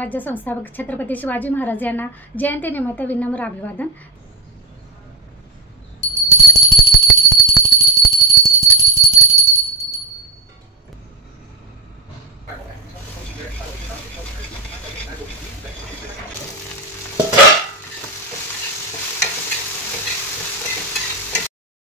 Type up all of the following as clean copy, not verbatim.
स्वराज्य संस्थापक छत्रपती शिवाजी महाराज यांना जयंतीनिमित्त विनम्र अभिवादन।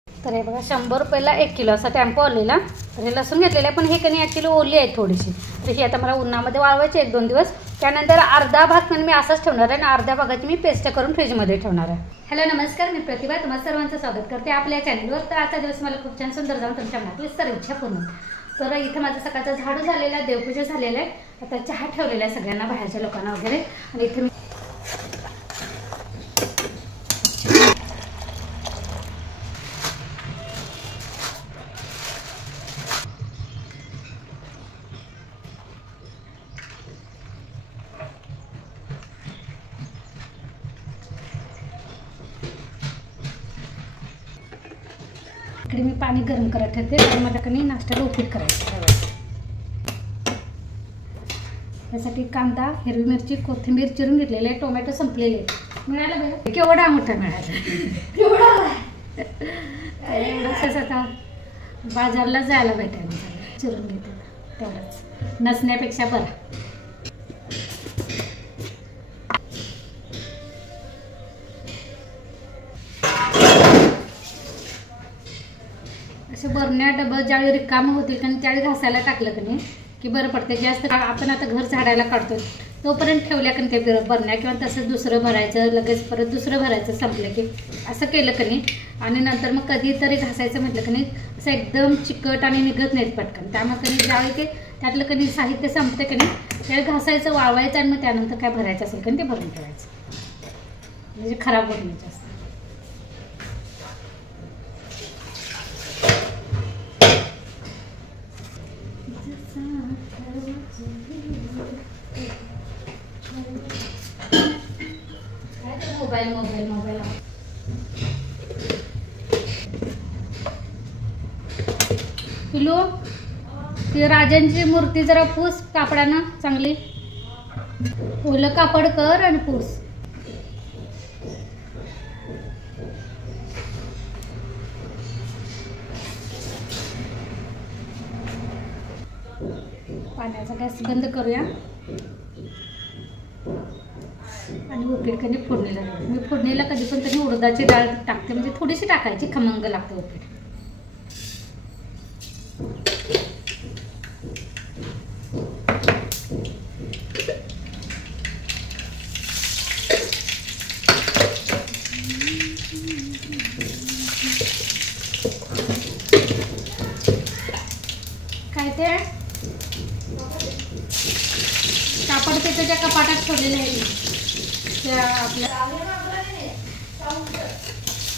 तर हे बघा 100 रुपयाला 1 किलो असा टेम्पो आलेला। तर हे लसूण घेतलेलं आहे, पण हे कणी ॲक्च्युली ओली आहे थोडीशी। तर ही आता मला उन्हामध्ये वाळवायची 1-2 दिवस। त्यानंतर अर्धा भाग मी असंच ठेवणार आहे आणि अर्ध्या भागाची मी पेस्ट करून फ्रीजमध्ये ठेवणार आहे। हॅलो नमस्कार, मी प्रतिभा तुम्हा सर्वांचं स्वागत करते आपल्या चॅनलवर। तर आजचा दिवस मला खूप छान सुंदर जाऊन तुमच्या मनातली सर्व इच्छा पूर्ण। तर इथं माझं सकाळचा झाडू झालेला आहे, देवपूजा झालेला आहे, आता चहा ठेवलेला आहे सगळ्यांना, बाहेरच्या लोकांना वगैरे। आणि इथे मी इकडे मी पाणी गरम करत ठेवते, कारण मला कणी नाश्त्याला उपीट करायचं आहे। त्यासाठी कांदा, हिरवी मिरची, कोथिंबीर चिरून घेतलेली आहे, टोमॅटो संपलेले मिळालं बघा। केवढा मोठा मिळाला, केवढा एवढंच आता बाजारला जायला भेटायला चिरून घेते, तेवढंच नसण्यापेक्षा बरं। असे बरण्या डबं ज्यावेळी रिकामं होतील आणि त्यावेळी घासायला टाकलं की नाही की बरं पडते। जास्त आपण आता घर झाडायला काढतो तोपर्यंत ठेवल्या की ते बरण्या किंवा तसंच दुसरं भरायचं, लगेच परत दुसरं भरायचं, संपलं की असं केलं की नाही आणि नंतर मग कधीतरी घासायचं म्हटलं की नाही असं एकदम चिकट आणि निघत नाहीत पटकन। त्यामुळे कधी ज्यावेळी ते त्यातलं कधी साहित्य संपतं की नाही त्यावेळी घासायचं, वाळवायचं आणि मग त्यानंतर काय भरायचं असेल की ते भरून ठेवायचं, म्हणजे खराब होत नाही जास्त। मोबाईल पिलू, ती राजांची मूर्ती जरा पूस कापडानं, चांगली ओलं कापड कर आणि पूस। पाण्याचा गॅस बंद करूया आणि उपीट कधी फोडणीला घालते। मी फोडणीला कधी पण तरी उडदाची डाळ टाकते, म्हणजे थोडीशी टाकायची, खमंग लागते उपीट। काय ते कापड त्याच्या कपाटात ठेवलेलं आहे त्या आपल्या।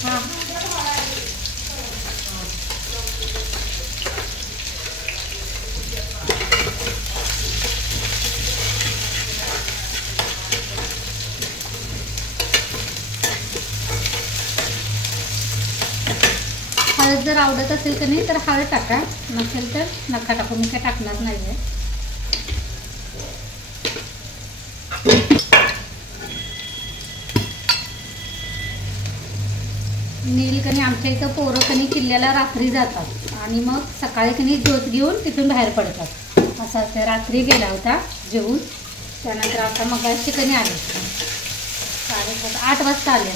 हां हळद जर आवडत असेल तर नाही तर हळद टाका, नसेल तर नका टाकू, मी काय टाकणार नाही आहे। नील कणी आमच्या इथं पोरं कणी किल्ल्याला रात्री जातात आणि मग सकाळी कणी ज्योत घेऊन तिथून बाहेर पडतात, असं असतं। रात्री गेला होता जेवून, त्यानंतर आता मगाशी कणी आले 8 वाजता आले।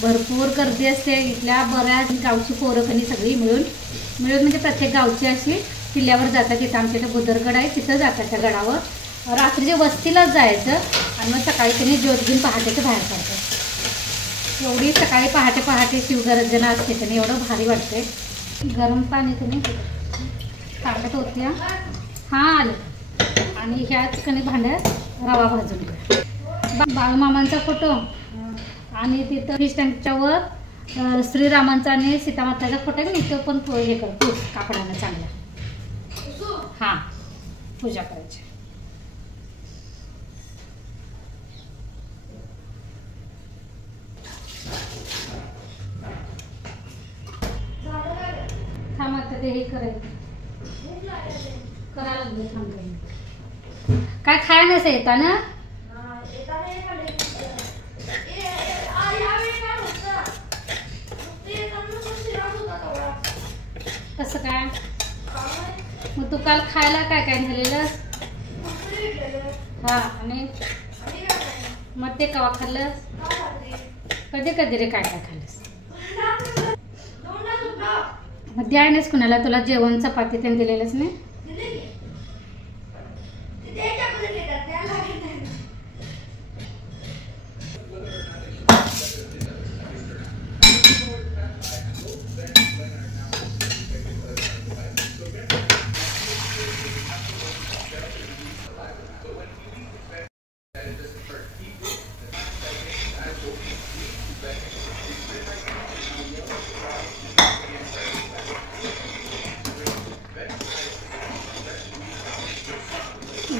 भरपूर गर्दी असते इथल्या, बऱ्याच गावची पोरं कणी सगळी मिळून म्हणजे प्रत्येक गावची अशी किल्ल्यावर जातात। तिथं आमच्या इथं बुदरगड आहे, तिथं जातात त्या गडावर रात्रीच्या वस्तीलाच जायचं आणि मग सकाळी त्यांनी ज्योत घेऊन पहाटेचं बाहेर पडतात। एवढी सकाळी पहाटे शिवगर्जना असते त्यांनी, एवढं भारी वाटते। गरम पाणी तुम्ही ताटत होती। हां आलं। आणि ह्याच कणी भांड्यात रवा भाजून घ्या। बाळूमामांचा फोटो आणि तिथं फिश टँकच्यावर श्रीरामांचा आणि सीतामाताचा फोटो आहे ना, तो पण हे कर पूस कापडानं चांगला। हां पूजा करायची। थांब आता ते हे करायचं, करायला लागले थांब। काय खाय नसं येता ना? कसं काय? मग तू काल खायला काय काय नेलेलं? हा, आणि मग ते कवा खाल्लंस? कधी कधी रे काय काय खाल्लंस? मग द्यायनच कुणाला तुला जेवण चपाती त्यांनी दिलेलंच नाही?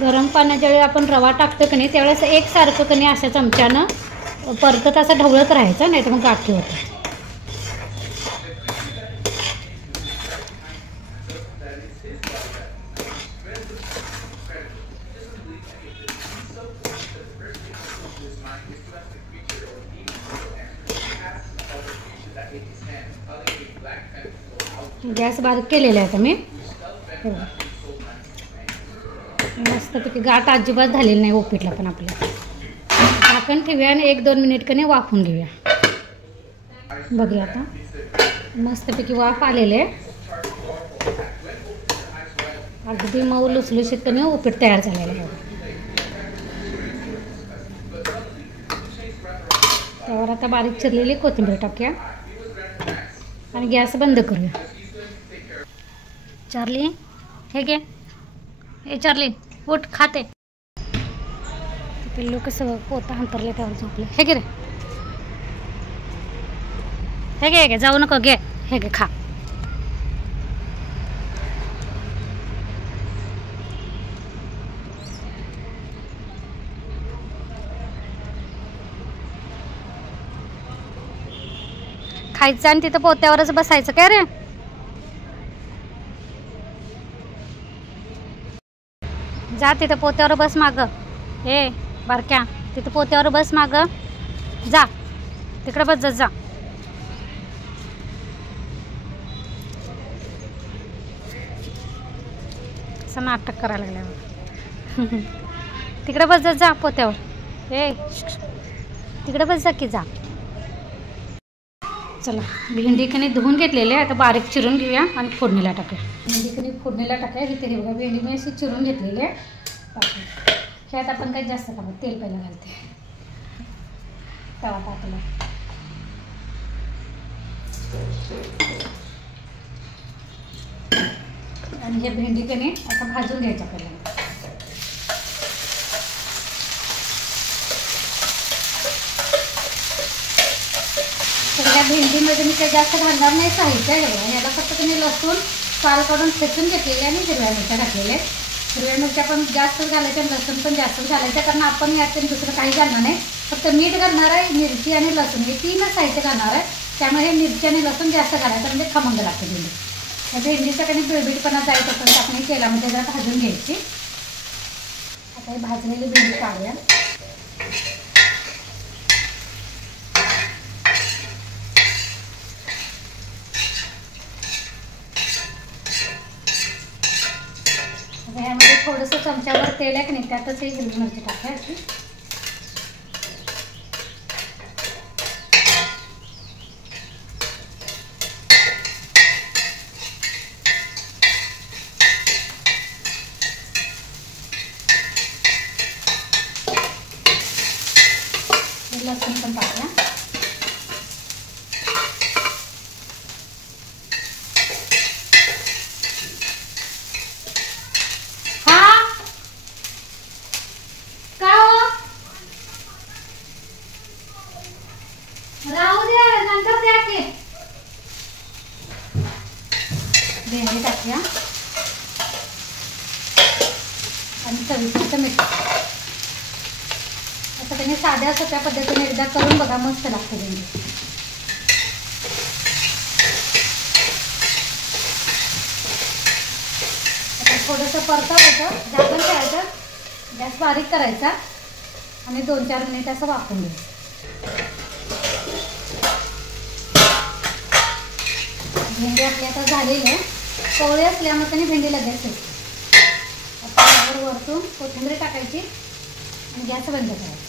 गरम पाण्याच्या वेळी आपण रवा टाकतो की नाही त्यावेळेस एकसारखं की नाही अशा चमच्यानं परतत असं ढवळत राहायचं, नाही तर मग गाठी होतं. गॅस बारीक केलेला आहे आता मी. मस्तपैकी गाठ अजिबात झालेली नाही उपीटला. पण आपल्या झाकण ठेवूया आणि 1-2 मिनिट कने वाफून घेऊया. बघूया आता मस्तपैकी वाफ आलेले आहे. अगदी मऊ लुसलुशीत कने उपीट तयार झालेलं आहे. त्यावर आता बारीक चिरलेली कोथिंबीर टाकूया आणि गॅस बंद करूया. चार्ली हे घे. हे चार्ली उठ, खाते. पिल्लू कसं पोता अंतरले त्यावर झोपले. हे घे रे, हे घे, घे जाऊ नको, घे हे घे खा. खायचं आणि तिथं पोत्यावरच बसायचं काय रे? जा तिथं पोत्यावर बस मागं. हे बारक्या, तिथं पोत्यावर बस मागं. जा तिकडे बस, जा. असं नाटक करायला लागलं. तिकडे बस, जा पोत्यावर. हे तिकडे बस जा की, जा. चला भेंडी कणी धुवून घेतलेली आहे. आता बारीक चिरून घेऊया आणि फोडणीला टाकूया. भेंडी कणी फोडणीला टाकूया. इथे हे बघा भेंडी मी अशी चिरून घेतलेली आहे. ह्यात आपण काही जास्त टाकू. तेल पहिला घालते. तवा टाकला आणि हे भेंडी कणी आता भाजून घ्यायच्या पहिला. सगळ्या भेंडीमध्ये मी काही जास्त घालणार नाही साहित्य आहे बघा. याला फक्त तुम्ही लसूण साल काढून ठेचून घेतलेले आणि हिरव्या मिरच्या घातलेल्या. हिरव्या मिरच्या पण जास्तच घालायच्या आणि लसूण पण जास्तच घालायचं, कारण आपण यात दुसरं काही घालणार नाही. फक्त मीठ घालणार आहे, मिरची आणि लसूण हे 3च साहित्य घालणार आहे. त्यामुळे हे मिरची आणि लसूण जास्त घालायचं म्हणजे खमंग लागते भेंडी. त्या भेंडीचा काही पिळबिटपणा जायचं पण आपण तेलामध्ये जरा भाजून घ्यायची. आता ही भाजलेली भेंडी काढूया. ह्यामध्ये थोडंसं चमच्यावर तेल आहे की नाही त्यातच ही हिरवी मिरची टाकूया अशी. लसूण पण टाकूया. भेंडी टाकूया आणि चवीपुरतं मीठ. असं त्याने साध्या सोप्या पद्धतीने एकदा करून बघा, मस्त लागते भेंडी. आता थोडंसं परतावायचं, झाकण ठेवायचं गॅस बारीक करायचा आणि 2-4 मिनिट असं वाफवून घ्यायचं. भेंडी आपली आता झालेली आहे. कोवळी असल्यामुळे त्यांनी भेंडी लगेच येते. आता वरतून कोथिंबीर टाकायची आणि गॅस बंद करायचा.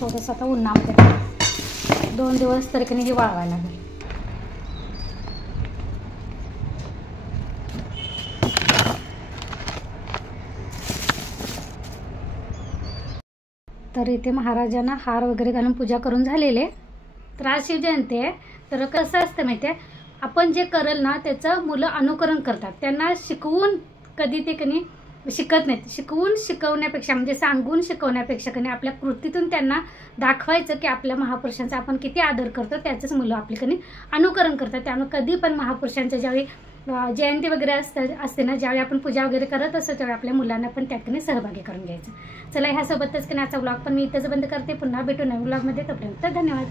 थोडंसं आता उन्हामध्ये 2 दिवस तरी कधी हे वाळवायला लागेल. तर इथे महाराजांना हार वगैरे घालून पूजा करून झालेले. तर आज शिवजयंती आहे. तर कसं असतं माहिती आहे, आपण जे करल ना त्याचं मुलं अनुकरण करतात. त्यांना शिकवून कधी ते कधी शिकत नाहीत. शिकवण्यापेक्षा म्हणजे सांगून शिकवण्यापेक्षा कधी आपल्या कृतीतून त्यांना दाखवायचं की आपल्या महापुरुषांचा आपण किती आदर करतो, त्याचंच मुलं आपले कधी अनुकरण करतात. त्यामुळे कधी पण महापुरुषांचं ज्यावेळी जयंती वगैरे असते ना, ज्यावेळी आपण पूजा वगैरे करत असतो त्यावेळी आपल्या मुलांना पण त्यात सहभागी करून घ्यायचं. चला ह्यासोबतच की आजचा व्लॉग पण मी इथंच बंद करते. पुन्हा भेटू नवीन व्लॉगमध्ये. तोपर्यंत धन्यवाद.